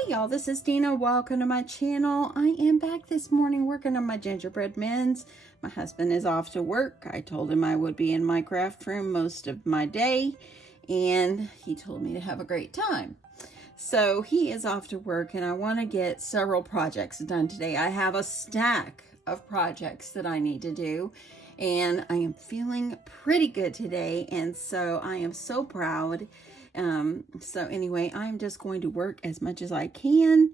Hey y'all, this is Dina. Welcome to my channel. I am back this morning working on my gingerbread men's. My husband is off to work. I told him I would be in my craft room most of my day, and he told me to have a great time. So he is off to work, and I want to get several projects done today. I have a stack of projects that I need to do, and I am feeling pretty good today, and so I am so proud. So anyway, I'm just going to work as much as I can,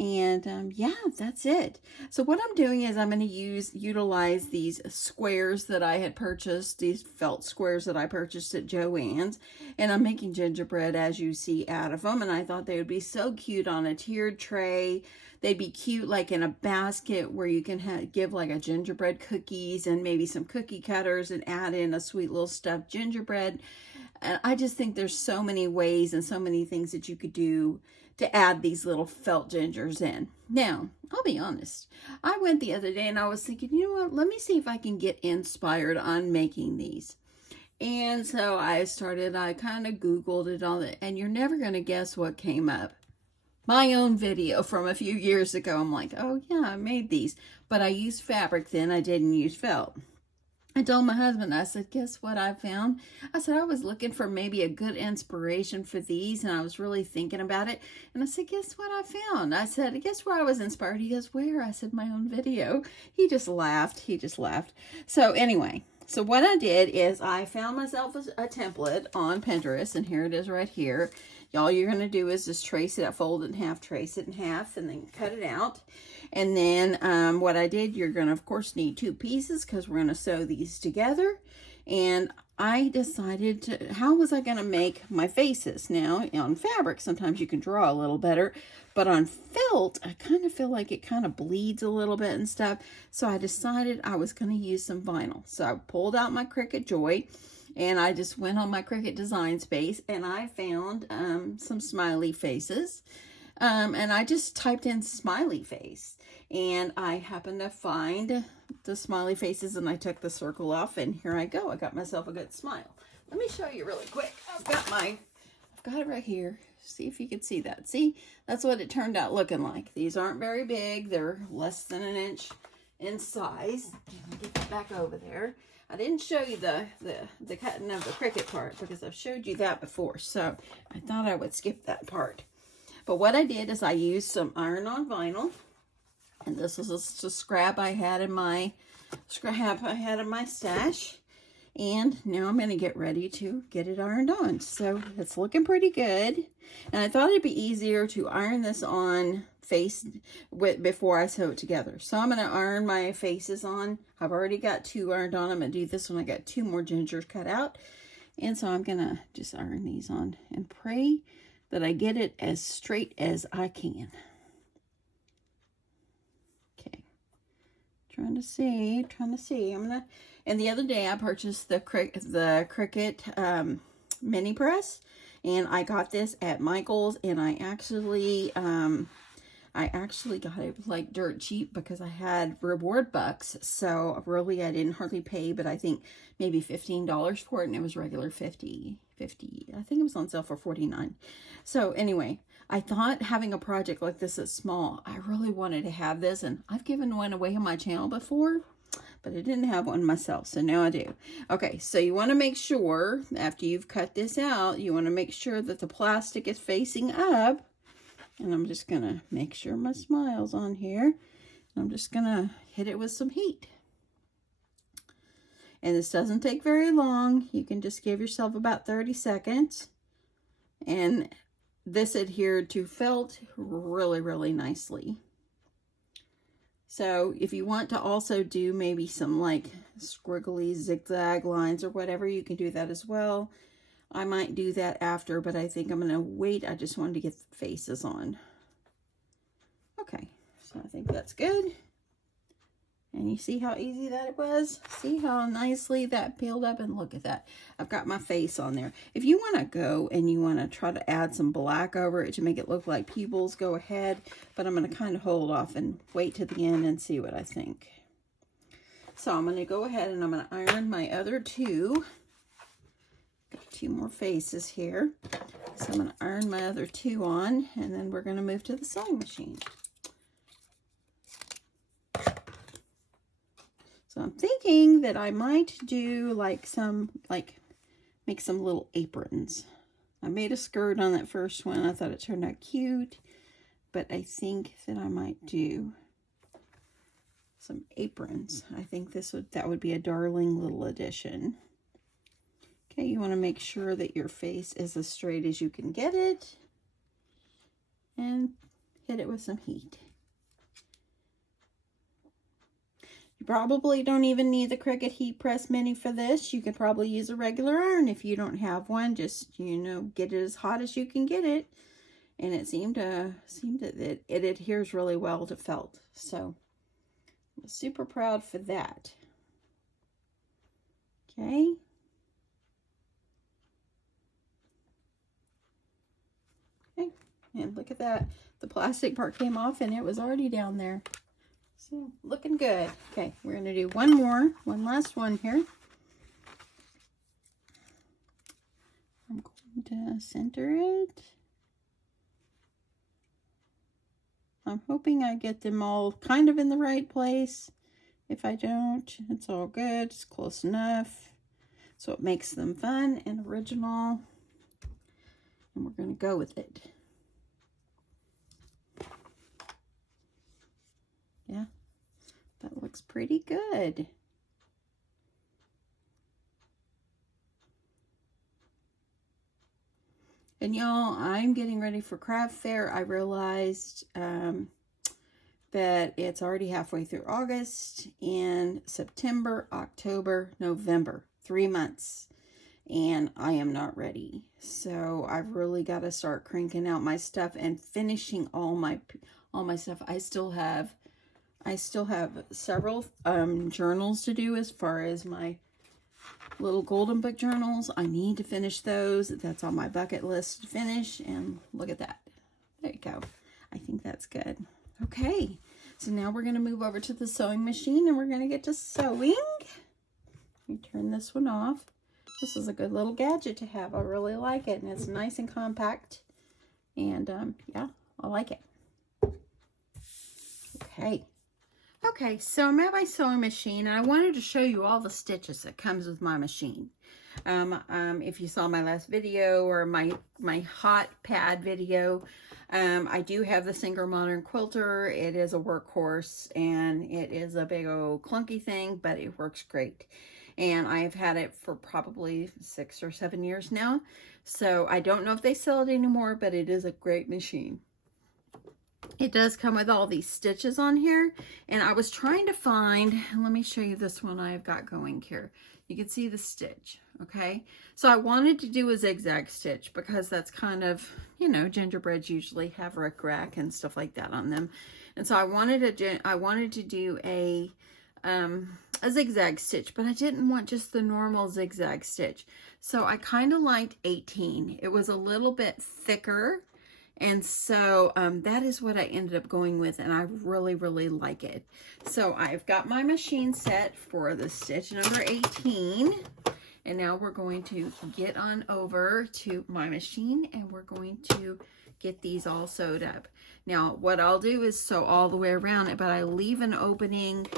and yeah, that's it. So what I'm doing is I'm going to utilize these squares that I had purchased, these felt squares that I purchased at Joann's, and I'm making gingerbread, as you see, out of them, and I thought they would be so cute on a tiered tray. They'd be cute like in a basket where you can give like a gingerbread cookies and maybe some cookie cutters and add in a sweet little stuffed gingerbread. And I just think there's so many ways and so many things that you could do to add these little felt gingers in. Now, I'll be honest. I went the other day and I was thinking, you know what? Let me see if I can get inspired on making these. And so I kind of Googled it all, and you're never going to guess what came up. My own video from a few years ago. I'm like, oh yeah, I made these. But I used fabric then. I didn't use felt. I told my husband, I said, guess what I found? I said, I was looking for maybe a good inspiration for these, and I was really thinking about it. And I said, guess what I found? I said, guess where I was inspired? He goes, where? I said, my own video. He just laughed. So anyway, so what I did is I found myself a template on Pinterest, and here it is right here. All you're going to do is just trace it out, fold it in half, trace it in half, and then cut it out. And then what I did, you're going to, of course, need 2 pieces because we're going to sew these together. And I decided how was I going to make my faces? Now, on fabric, sometimes you can draw a little better. But on felt, I kind of feel like it kind of bleeds a little bit and stuff. So I decided I was going to use some vinyl. So I pulled out my Cricut Joy. And I just went on my Cricut Design Space and I found some smiley faces. And I just typed in smiley face. And I happened to find the smiley faces and I took the circle off and here I go. I got myself a good smile. Let me show you really quick. I've got it right here. See if you can see that. See, that's what it turned out looking like. These aren't very big. They're less than an inch in size. Let me get that back over there. I didn't show you the cutting of the Cricut part because I've showed you that before. So I thought I would skip that part. But what I did is I used some iron-on vinyl. And this is just a scrap I had in my stash. And now I'm going to get ready to get it ironed on. So it's looking pretty good. And I thought it'd be easier to iron this on before I sew it together. So I'm going to iron my faces on. I've already got 2 ironed on. I'm going to do this one. I got 2 more gingers cut out. And so I'm going to just iron these on and pray that I get it as straight as I can. Okay. Trying to see. And the other day I purchased the Cricut mini press. And I got this at Michael's, and I actually got it like dirt cheap because I had reward bucks. So really I didn't hardly pay, but I think maybe $15 for it, and it was regular $50. I think it was on sale for $49. So anyway, I thought having a project like this is small. I really wanted to have this, and I've given one away on my channel before, but I didn't have one myself, so now I do. Okay, so you want to make sure, after you've cut this out, you want to make sure that the plastic is facing up. And I'm just going to make sure my smile's on here. I'm just going to hit it with some heat. And this doesn't take very long. You can just give yourself about 30 seconds. And this adhered to felt really, really nicely. So if you want to also do maybe some like squiggly zigzag lines or whatever, you can do that as well. I might do that after, but I think I'm going to wait. I just wanted to get the faces on. Okay, so I think that's good. And you see how easy that it was? See how nicely that peeled up? And look at that. I've got my face on there. If you want to go and you want to try to add some black over it to make it look like pupils, go ahead. But I'm going to kind of hold off and wait to the end and see what I think. So I'm going to go ahead and I'm going to iron my other 2. Got 2 more faces here. So I'm going to iron my other 2 on, and then we're going to move to the sewing machine. So I'm thinking that I might do make some little aprons. I made a skirt on that first one. I thought it turned out cute, but I think that I might do some aprons. I think that would be a darling little addition. Okay, you want to make sure that your face is as straight as you can get it, and hit it with some heat. You probably don't even need the Cricut Heat Press Mini for this. You could probably use a regular iron if you don't have one. Just, you know, get it as hot as you can get it. And it seemed that it adheres really well to felt. So I'm super proud for that. Okay. Okay, and look at that. The plastic part came off and it was already down there. So, looking good. Okay, we're going to do one last one here. I'm going to center it. I'm hoping I get them all kind of in the right place. If I don't, it's all good. It's close enough. So it makes them fun and original. And we're going to go with it. Yeah, that looks pretty good. And y'all, I'm getting ready for craft fair. I realized that it's already halfway through August, and September, October, November, 3 months. And I am not ready. So I've really got to start cranking out my stuff and finishing all my stuff. I still have several journals to do as far as my little golden book journals. I need to finish those. That's on my bucket list to finish. And look at that. There you go. I think that's good. Okay. So now we're going to move over to the sewing machine and we're going to get to sewing. Let me turn this one off. This is a good little gadget to have. I really like it. And it's nice and compact. And yeah, I like it. Okay. Okay, so I'm at my sewing machine, and I wanted to show you all the stitches that comes with my machine. If you saw my last video or my hot pad video, I do have the Singer Modern Quilter. It is a workhorse, and it is a big old clunky thing, but it works great. And I've had it for probably 6 or 7 years now. So I don't know if they sell it anymore, but it is a great machine. It does come with all these stitches on here, and I was trying to find, let me show you this one I've got going here. You can see the stitch, okay? So I wanted to do a zigzag stitch because that's kind of, you know, gingerbreads usually have rickrack and stuff like that on them. And so I wanted to do a zigzag stitch, but I didn't want just the normal zigzag stitch. So I kind of liked 18. It was a little bit thicker. And so that is what I ended up going with, and I really, really like it. So I've got my machine set for the stitch number 18. And now we're going to get on over to my machine, and we're going to get these all sewed up. Now, what I'll do is sew all the way around it, but I leave an opening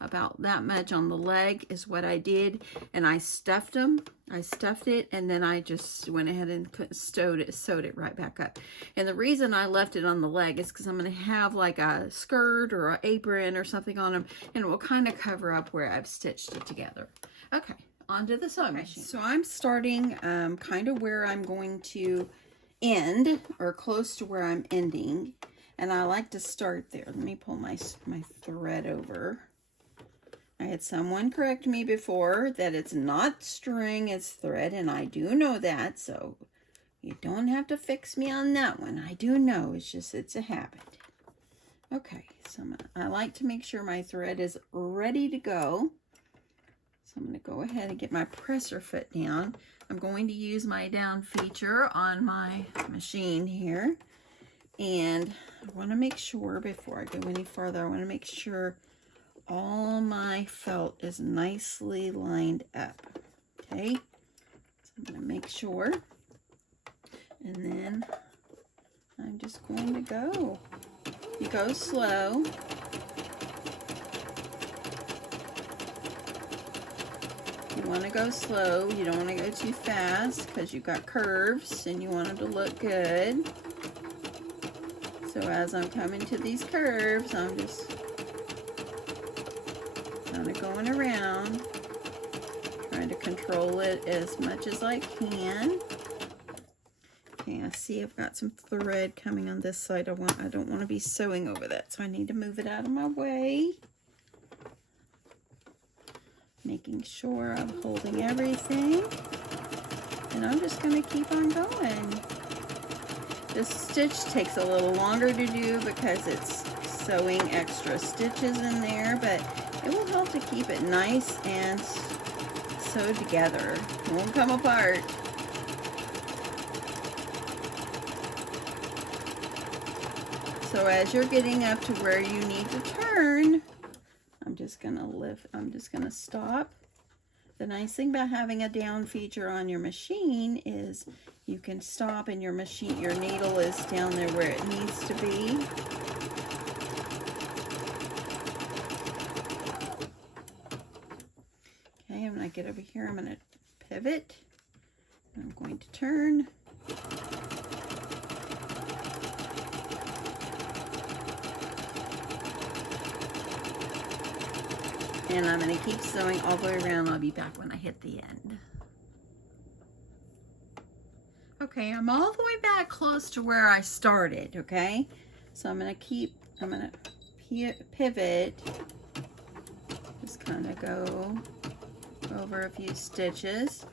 about that much on the leg is what I did, and I stuffed them. I stuffed it, and then I just went ahead and sewed it right back up. And the reason I left it on the leg is because I'm going to have like a skirt or an apron or something on them, and it will kind of cover up where I've stitched it together. Okay, onto the sewing machine. So I'm starting kind of where I'm going to end, or close to where I'm ending, and I like to start there. Let me pull my thread over. I had someone correct me before that it's not string, it's thread, and I do know that, so you don't have to fix me on that one. I do know, it's a habit. Okay, so I like to make sure my thread is ready to go. So I'm going to go ahead and get my presser foot down. I'm going to use my down feature on my machine here. And I want to make sure, before I go any further, I want to make sure all my felt is nicely lined up. Okay, so I'm going to make sure. And then I'm just going to go. You go slow. You want to go slow. You don't want to go too fast because you've got curves and you want them to look good. So as I'm coming to these curves, I'm just kind of going around, trying to control it as much as I can. Okay, I see I've got some thread coming on this side. I don't want to be sewing over that, so I need to move it out of my way. Making sure I'm holding everything. And I'm just going to keep on going. This stitch takes a little longer to do because it's sewing extra stitches in there, but it will help to keep it nice and sewed together. It won't come apart. So as you're getting up to where you need to turn, I'm just gonna stop. The nice thing about having a down feature on your machine is you can stop and your needle is down there where it needs to be. Okay, I'm gonna get over here, I'm gonna pivot. I'm going to turn. And I'm going to keep sewing all the way around. I'll be back when I hit the end. Okay, I'm all the way back close to where I started, okay? So I'm going to pivot. Just kind of go over a few stitches.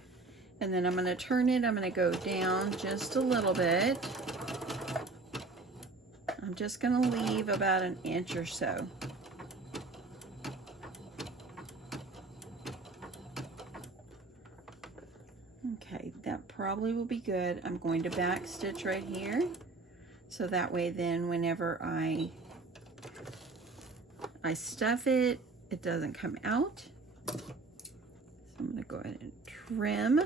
And then I'm going to turn it. I'm going to go down just a little bit. I'm just going to leave about an inch or so. Okay, that probably will be good. I'm going to back stitch right here. So that way then whenever I stuff it, it doesn't come out. So I'm going to go ahead and trim.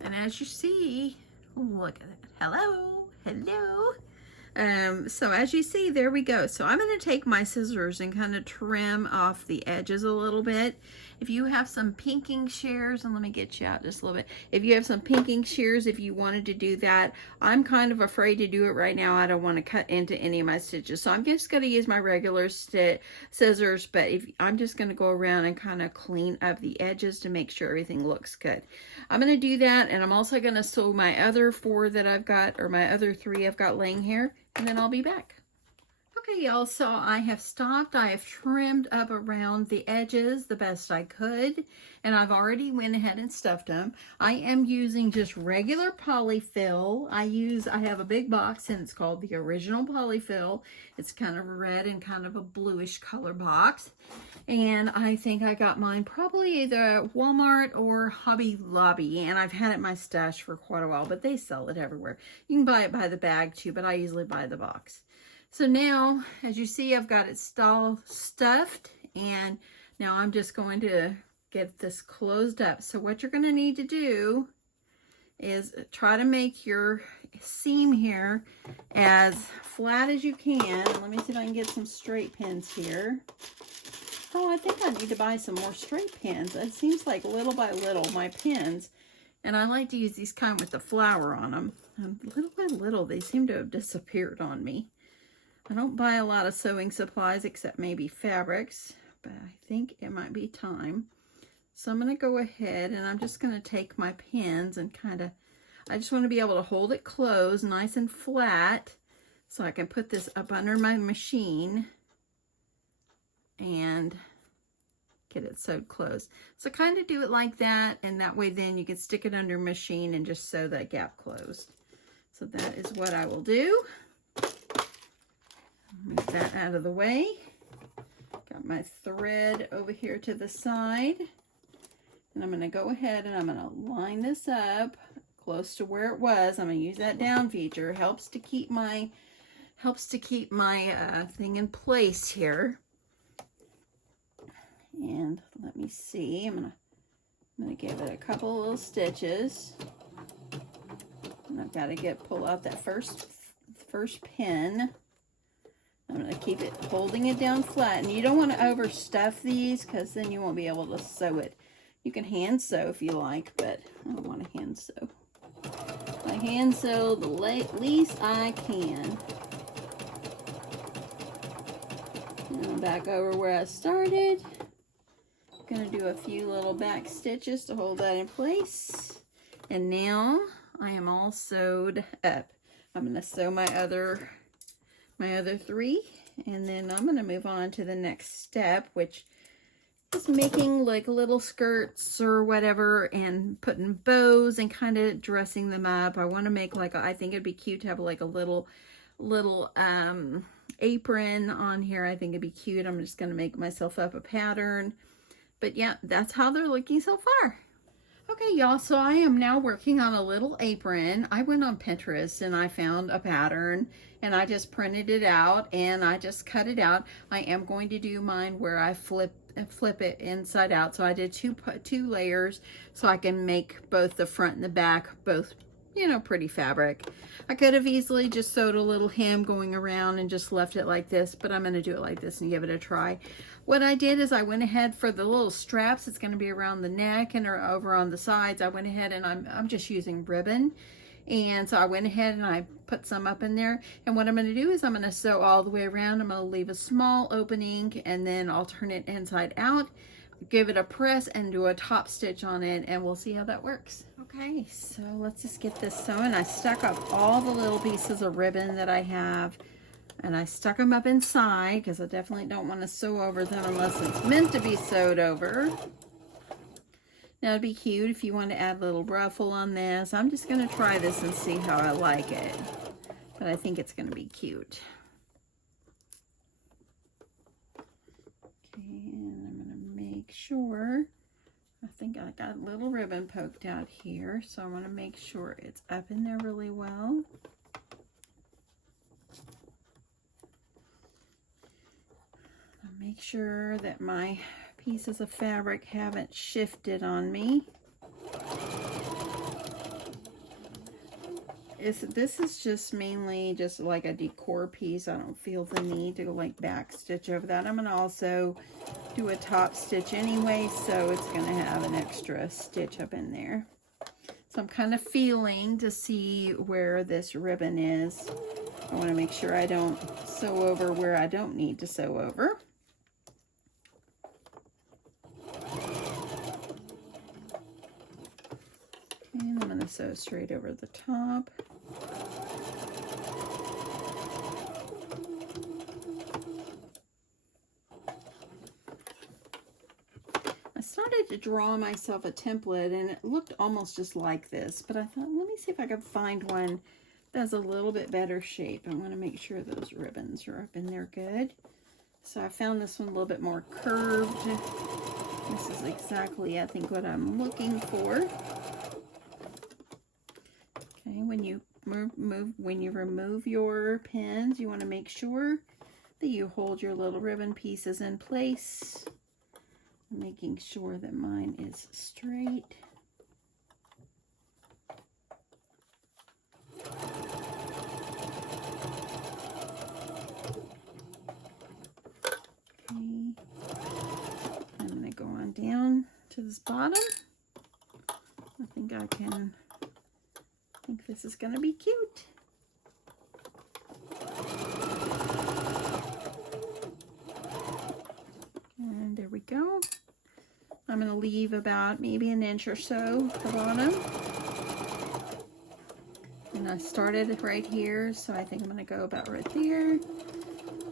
And as you see, look at that. Hello, hello. So as you see, there we go. So I'm going to take my scissors and kind of trim off the edges a little bit. If you have some pinking shears, and let me get you out just a little bit. If you have some pinking shears, if you wanted to do that, I'm kind of afraid to do it right now. I don't want to cut into any of my stitches. So I'm just going to use my regular scissors, but I'm just going to go around and kind of clean up the edges to make sure everything looks good. I'm going to do that, and I'm also going to sew my other 4 that I've got, or my other 3 I've got laying here, and then I'll be back. Okay, y'all, so I have stopped. I have trimmed up around the edges the best I could, and I've already went ahead and stuffed them. I am using just regular polyfill. I have a big box, and it's called the Original Polyfill. It's kind of red and kind of a bluish color box, and I think I got mine probably either at Walmart or Hobby Lobby, and I've had it in my stash for quite a while, but they sell it everywhere. You can buy it by the bag too, but I usually buy the box. So now, as you see, I've got it all stuffed, and now I'm just going to get this closed up. So what you're going to need to do is try to make your seam here as flat as you can. Let me see if I can get some straight pins here. Oh, I think I need to buy some more straight pins. It seems like little by little, my pins, and I like to use these kind with the flower on them. Little by little, they seem to have disappeared on me. I don't buy a lot of sewing supplies except maybe fabrics, but I think it might be time. So I'm going to go ahead and I'm just going to take my pins and I just want to be able to hold it closed nice and flat so I can put this up under my machine and get it sewed closed. So kind of do it like that, and that way then you can stick it under machine and just sew that gap closed. So that is what I will do. Move that out of the way. Got my thread over here to the side. And I'm going to go ahead and I'm going to line this up close to where it was. I'm going to use that down feature. Helps to keep my thing in place here. And let me see, I'm gonna give it a couple little stitches. And I've got to pull out that first pin. I'm going to keep it holding it down flat, and you don't want to overstuff these because then you won't be able to sew it. You can hand sew if you like, but I don't want to hand sew. I hand sew the least I can. And I'm back over where I started. I'm going to do a few little back stitches to hold that in place. And now I am all sewed up. I'm going to sew my other 3, and then I'm going to move on to the next step, which is making like little skirts or whatever and putting bows and kind of dressing them up. I want to make like I think it'd be cute to have like a little apron on here. I think it'd be cute. I'm just going to make myself up a pattern. But yeah, that's how they're looking so far. Okay, y'all, so I am now working on a little apron. I went on Pinterest and I found a pattern and I just printed it out and I just cut it out. I am going to do mine where I flip it inside out. So I did two layers so I can make both the front and the back, both, you know, pretty fabric. I could have easily just sewed a little hem going around and just left it like this, but I'm going to do it like this and give it a try. What I did is I went ahead for the little straps. It's going to be around the neck and or over on the sides. I went ahead and I'm just using ribbon. And so I went ahead and I put some up in there. And what I'm going to do is I'm going to sew all the way around. I'm going to leave a small opening and then I'll turn it inside out, give it a press and do a top stitch on it, and we'll see how that works. Okay, so let's just get this sewn. I stuck up all the little pieces of ribbon that I have, and I stuck them up inside because I definitely don't want to sew over them unless it's meant to be sewed over. Now it'd be cute if you want to add a little ruffle on this. I'm just going to try this and see how I like it, but I think it's going to be cute. Okay, and I'm going to make sure, I think I got a little ribbon poked out here, so I want to make sure it's up in there really well. Make sure that my pieces of fabric haven't shifted on me. This is just mainly just like a decor piece. I don't feel the need to like back stitch over that. I'm going to also do a top stitch anyway, so it's going to have an extra stitch up in there. So I'm kind of feeling to see where this ribbon is. I want to make sure I don't sew over where I don't need to sew over. And I'm going to sew straight over the top. I started to draw myself a template and it looked almost just like this, but I thought, let me see if I can find one that's a little bit better shape. I want to make sure those ribbons are up in there good. So I found this one a little bit more curved. This is exactly, I think, what I'm looking for. Okay, when you remove your pins, you want to make sure that you hold your little ribbon pieces in place. I'm making sure that mine is straight. Okay, I'm going to go on down to this bottom. I think this is going to be cute. And there we go. I'm going to leave about maybe an inch or so at the bottom. And I started right here, so I think I'm going to go about right there.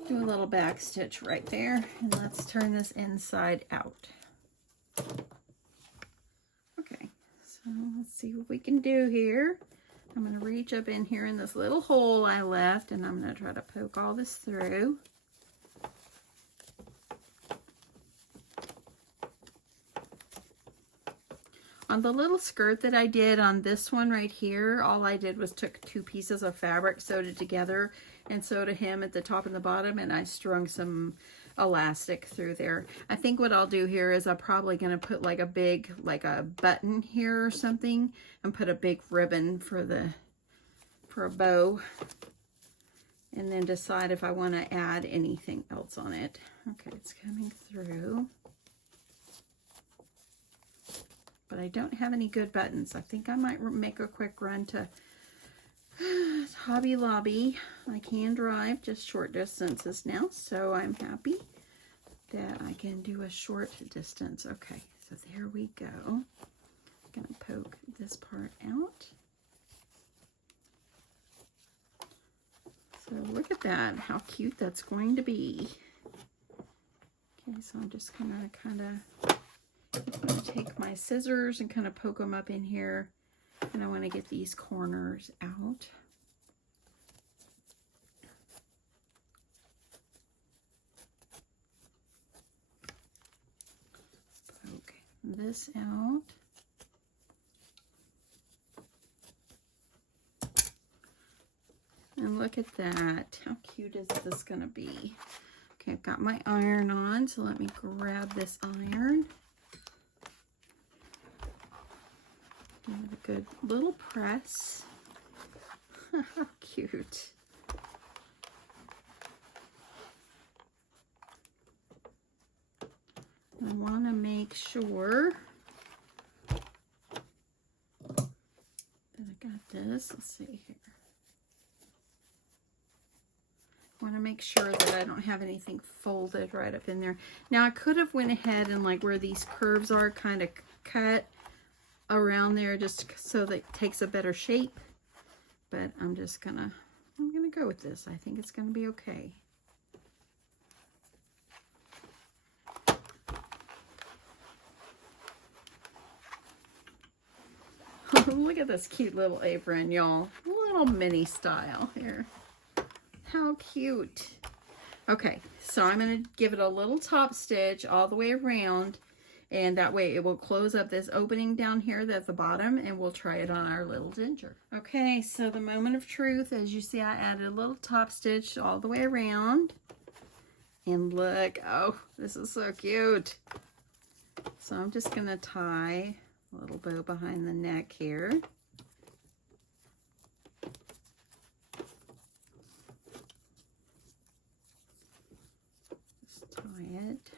Do a little back stitch right there, and let's turn this inside out. Okay, so let's see what we can do here. I'm going to reach up in here in this little hole I left, and I'm going to try to poke all this through. On the little skirt that I did on this one right here, all I did was took two pieces of fabric, sewed it together, and so to him at the top and the bottom, and I strung some elastic through there. I think what I'll do here is I'm probably going to put like a big, like a button here or something, and put a big ribbon for a bow, and then decide if I want to add anything else on it. Okay, it's coming through. But I don't have any good buttons. I think I might make a quick run to Hobby Lobby. I can drive just short distances now, so I'm happy that I can do a short distance. Okay, so there we go. I'm gonna poke this part out. So look at that, how cute that's going to be. Okay, so I'm just gonna take my scissors and kind of poke them up in here, and I want to get these corners out. Poke this out. And look at that. How cute is this going to be? Okay, I've got my iron on, so let me grab this iron. Give it a good little press. How cute. I want to make sure that I got this. Let's see here. I want to make sure that I don't have anything folded right up in there. Now I could have went ahead and like where these curves are kind of cut around there just so that it takes a better shape, but I'm gonna go with this. I think it's gonna be okay. Look at this cute little apron, y'all. Little mini style here. How cute. Okay, so I'm going to give it a little top stitch all the way around, and that way it will close up this opening down here at the bottom, and we'll try it on our little Ginger. Okay, so the moment of truth, as you see, I added a little top stitch all the way around. And look, oh, this is so cute. So I'm just going to tie a little bow behind the neck here. Tie it.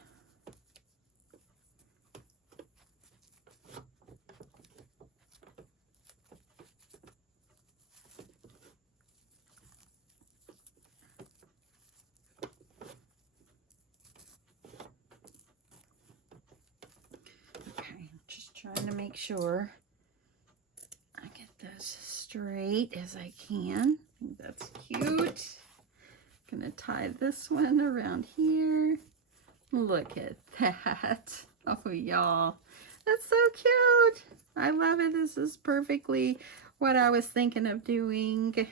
Okay, just trying to make sure I get this straight as I can. I think that's cute. Gonna tie this one around here. Look at that. Oh, y'all, that's so cute. I love it. This is perfectly what I was thinking of doing.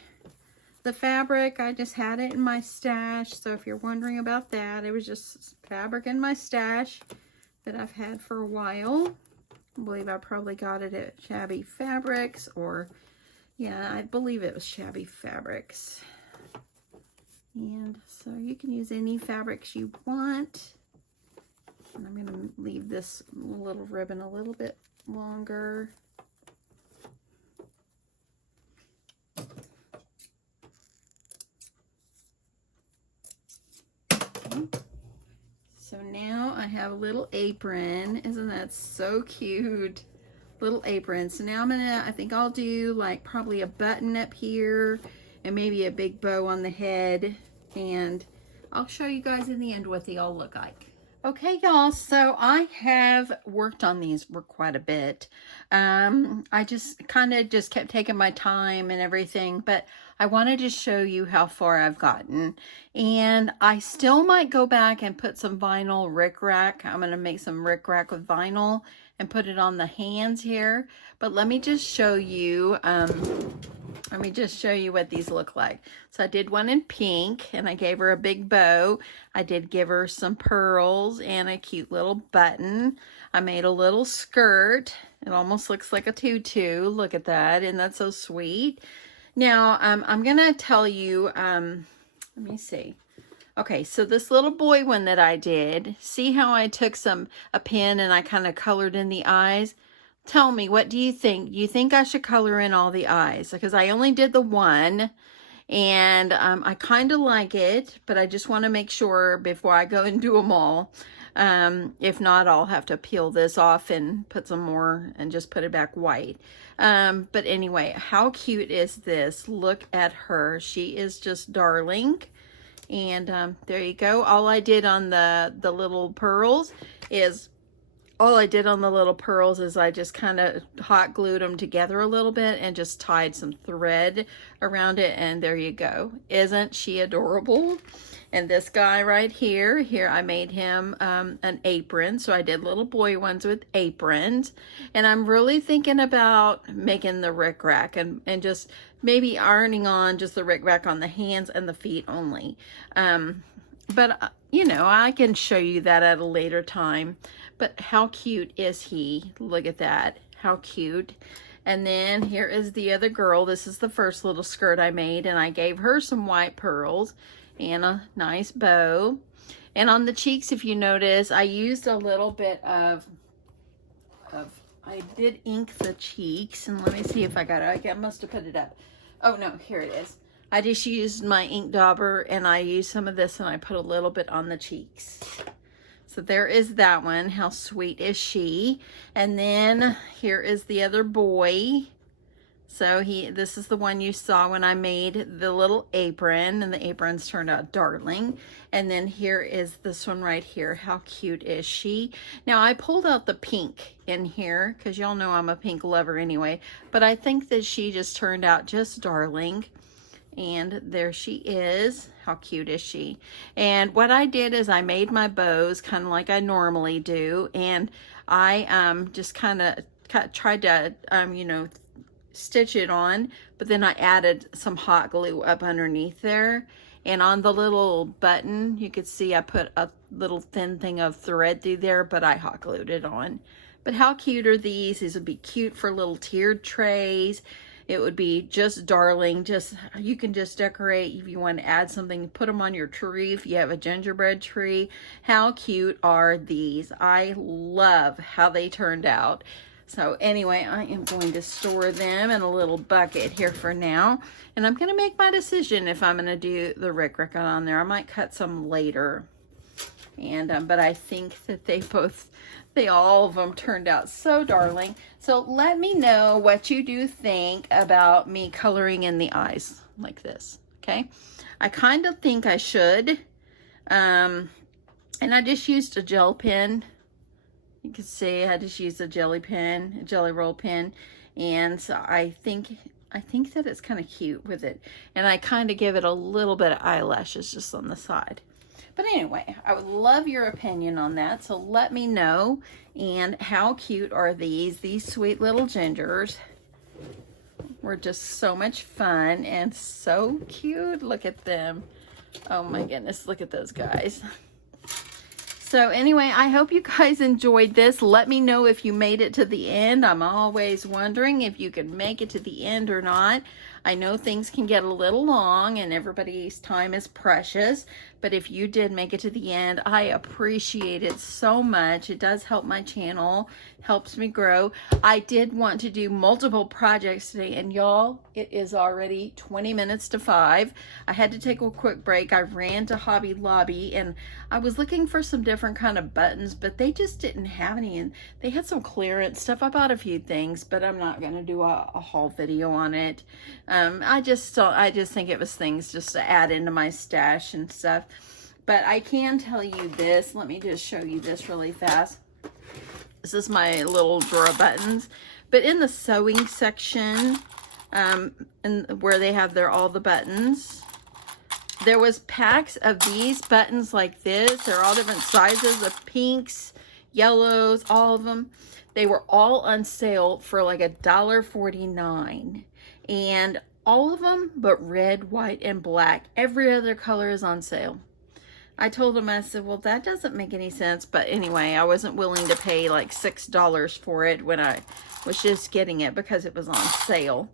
The fabric, I just had it in my stash, so if you're wondering about that, it was just fabric in my stash that I've had for a while. I believe I probably got it at Shabby Fabrics, or yeah, I believe it was Shabby Fabrics. And so you can use any fabrics you want. And I'm going to leave this little ribbon a little bit longer. Okay. So now I have a little apron. Isn't that so cute? Little apron. So now I think I'll do like probably a button up here and maybe a big bow on the head, and I'll show you guys in the end what they all look like. Okay, y'all, so I have worked on these for quite a bit. I just kind of just kept taking my time and everything, but I wanted to show you how far I've gotten. And I still might go back and put some vinyl rickrack. I'm going to make some rickrack with vinyl and put it on the hands here. But let me just show you, what these look like. So I did one in pink, and I gave her a big bow. I did give her some pearls and a cute little button. I made a little skirt. It almost looks like a tutu. Look at that. Isn't that so sweet? Now, I'm going to tell you, Let me see. Okay, so this little boy one that I did, see how I took a pen and I kind of colored in the eyes? Tell me, what do you think? Do you think I should color in all the eyes? Because I only did the one, and I kind of like it, but I just want to make sure before I go and do them all. If not, I'll have to peel this off and put some more and just put it back white. But anyway, how cute is this? Look at her. She is just darling. And there you go. All I did on the little pearls is I just kind of hot glued them together a little bit and just tied some thread around it, and there you go. Isn't she adorable? And this guy right here I made him an apron, so I did little boy ones with aprons, and I'm really thinking about making the rickrack and just maybe ironing on just the rickrack on the hands and the feet only. But you know, I can show you that at a later time. But how cute is he? Look at that. How cute. And then here is the other girl. This is the first little skirt I made, and I gave her some white pearls and a nice bow. And on the cheeks, if you notice, I used a little bit of I did ink the cheeks, and let me see if I got it. I must have put it up. Oh no, here it is. I just used my ink dauber, and I used some of this, and I put a little bit on the cheeks. So there is that one. How sweet is she? And then here is the other boy. So this is the one you saw when I made the little apron, and the aprons turned out darling. And then here is this one right here. How cute is she? Now I pulled out the pink in here because y'all know I'm a pink lover anyway, but I think that she just turned out just darling. And there she is. How cute is she? And what I did is I made my bows kind of like I normally do, and I just kind of tried to you know, stitch it on, but then I added some hot glue up underneath there. And on the little button, you could see I put a little thin thing of thread through there, but I hot glued it on. But how cute are these? These would be cute for little tiered trays. It would be just darling. Just, you can just decorate if you want to add something, put them on your tree if you have a gingerbread tree. How cute are these? I love how they turned out. So anyway, I am going to store them in a little bucket here for now. And I'm going to make my decision if I'm going to do the rickrack on there. I might cut some later. And but I think that all of them turned out so darling. So let me know what you do think about me coloring in the eyes like this, okay? I kind of think I should. And I just used a gel pen. You can see I just used a jelly roll pen. And so I think that it's kind of cute with it. And I kind of give it a little bit of eyelashes just on the side. But anyway, I would love your opinion on that, so let me know. And how cute are these sweet little gingers? Were just so much fun and so cute. Look at them. Oh my goodness, look at those guys. So anyway, I hope you guys enjoyed this. Let me know if you made it to the end. I'm always wondering if you could make it to the end or not. I know things can get a little long and everybody's time is precious, but if you did make it to the end, I appreciate it so much. It does help my channel, helps me grow. I did want to do multiple projects today, and y'all, it is already 20 minutes to 5. I had to take a quick break. I ran to Hobby Lobby and I was looking for some different kind of buttons, but they just didn't have any, and they had some clearance stuff. I bought a few things, but I'm not going to do a haul video on it. I just think it was things just to add into my stash and stuff. But I can tell you this. Let me just show you this really fast. This is my little drawer of buttons. But in the sewing section, and where they have all the buttons, there was packs of these buttons like this. They're all different sizes of pinks, yellows, all of them. They were all on sale for like $1.49. And all of them but red, white, and black. Every other color is on sale. I told him, I said, well, that doesn't make any sense. But anyway, I wasn't willing to pay like $6 for it when I was just getting it because it was on sale.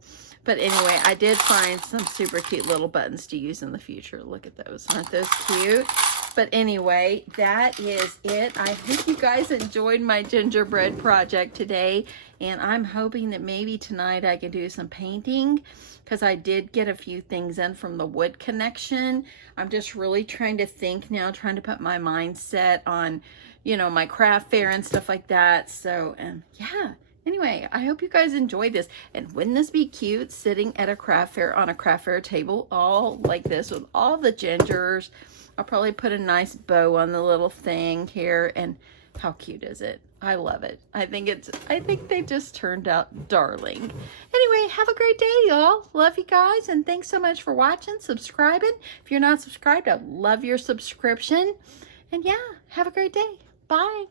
But anyway, I did find some super cute little buttons to use in the future. Look at those. Aren't those cute? But anyway, that is it. I hope you guys enjoyed my gingerbread project today. And I'm hoping that maybe tonight I can do some painting, because I did get a few things in from the wood connection. I'm just really trying to think now, trying to put my mindset on, you know, my craft fair and stuff like that. So, yeah. Anyway, I hope you guys enjoyed this. And wouldn't this be cute, sitting at a craft fair on a craft fair table all like this with all the gingers? I'll probably put a nice bow on the little thing here. And how cute is it? I love it. I think they just turned out darling. Anyway, have a great day, y'all. Love you guys, and thanks so much for watching, subscribing. If you're not subscribed, I love your subscription. And yeah, have a great day. Bye.